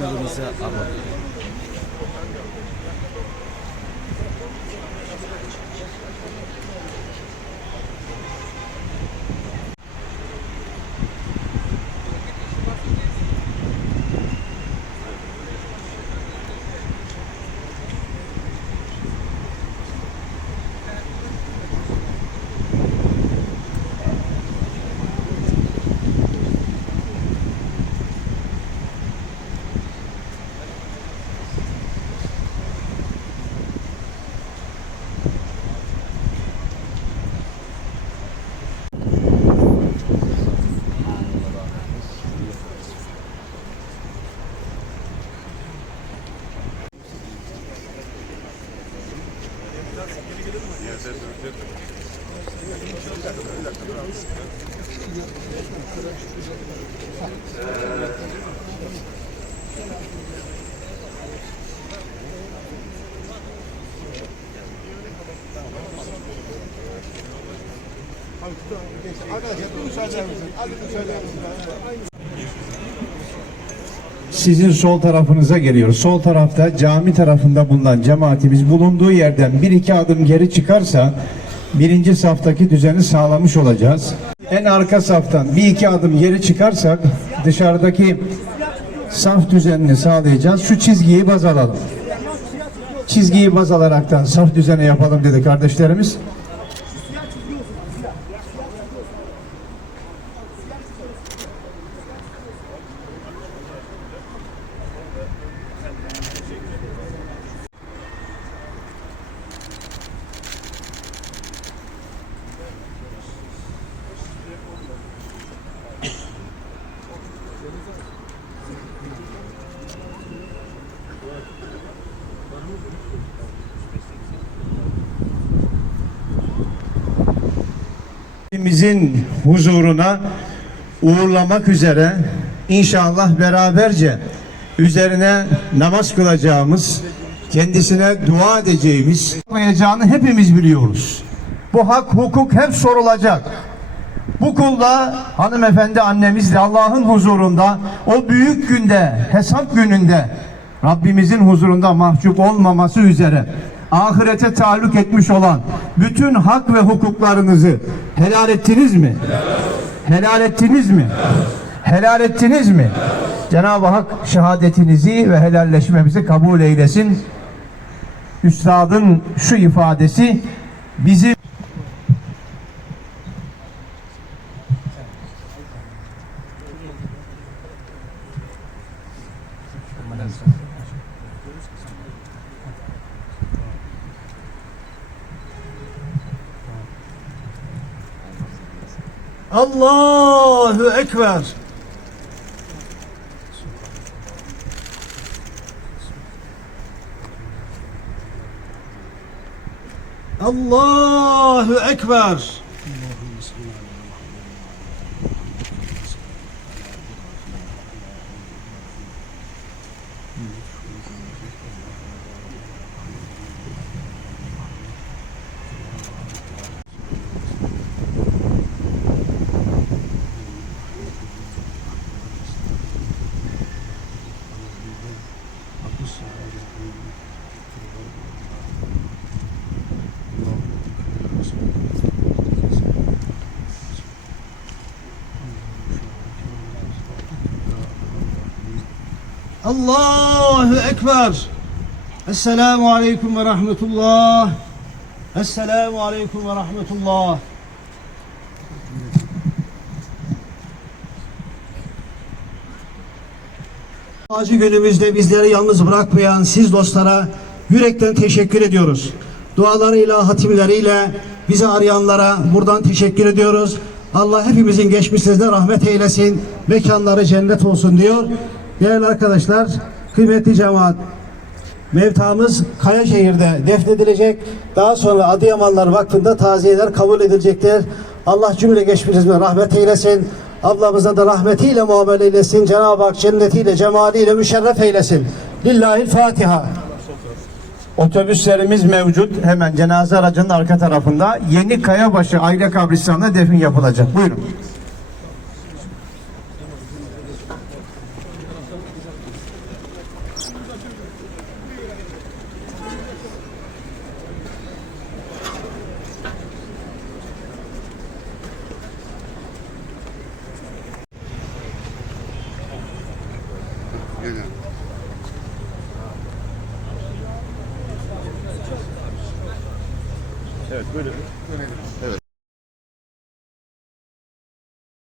kanalımıza abone olun. Arkadaşlar müsaade edin. Hadi müsaade edin. Aynı sizin sol tarafınıza geliyoruz. Sol tarafta cami tarafında bulunan cemaatimiz bulunduğu yerden bir iki adım geri çıkarsa birinci saftaki düzeni sağlamış olacağız. En arka saftan bir iki adım geri çıkarsak dışarıdaki saf düzenini sağlayacağız. Şu çizgiyi baz alalım. Çizgiyi baz alaraktan saf düzeni yapalım dedi kardeşlerimiz. Rabbimizin huzuruna uğurlamak üzere inşallah beraberce üzerine namaz kılacağımız, kendisine dua edeceğimiz yapmayacağını hepimiz biliyoruz. Bu hak, hukuk hep sorulacak. Bu kulda hanımefendi annemiz de Allah'ın huzurunda o büyük günde, hesap gününde Rabbimizin huzurunda mahcup olmaması üzere ahirete taluk etmiş olan bütün hak ve hukuklarınızı helal ettiniz mi? Helal ettiniz mi? Helal ettiniz mi? Cenab-ı Hak şehadetinizi ve helalleşmemizi kabul eylesin. Üstadın şu ifadesi bizi Allahu Ekber. Allahu Ekber. Allahu Ekber. Esselamu Aleyküm ve Rahmetullah. Esselamu Aleyküm ve Rahmetullah. Acı günümüzde bizleri yalnız bırakmayan siz dostlara yürekten teşekkür ediyoruz. Dualarıyla, hatimleriyle bizi arayanlara buradan teşekkür ediyoruz. Allah hepimizin geçmişlerine rahmet eylesin, mekanları cennet olsun diyor. Değerli arkadaşlar, kıymetli cemaat, Mevtamız Kayaşehir'de defnedilecek. Daha sonra Adıyamanlar Vakfı'nda taziyeler kabul edilecektir. Allah cümle geçmişimize rahmet eylesin. Ablamıza da rahmetiyle muamele eylesin. Cenab-ı Hak cennetiyle, cemaliyle müşerref eylesin. Lillahil Fatiha. Otobüslerimiz mevcut. Hemen cenaze aracının arka tarafında Yeni Kayabaşı Aile Kabristanı'nda defin yapılacak. Buyurun. Evet böyle. Evet.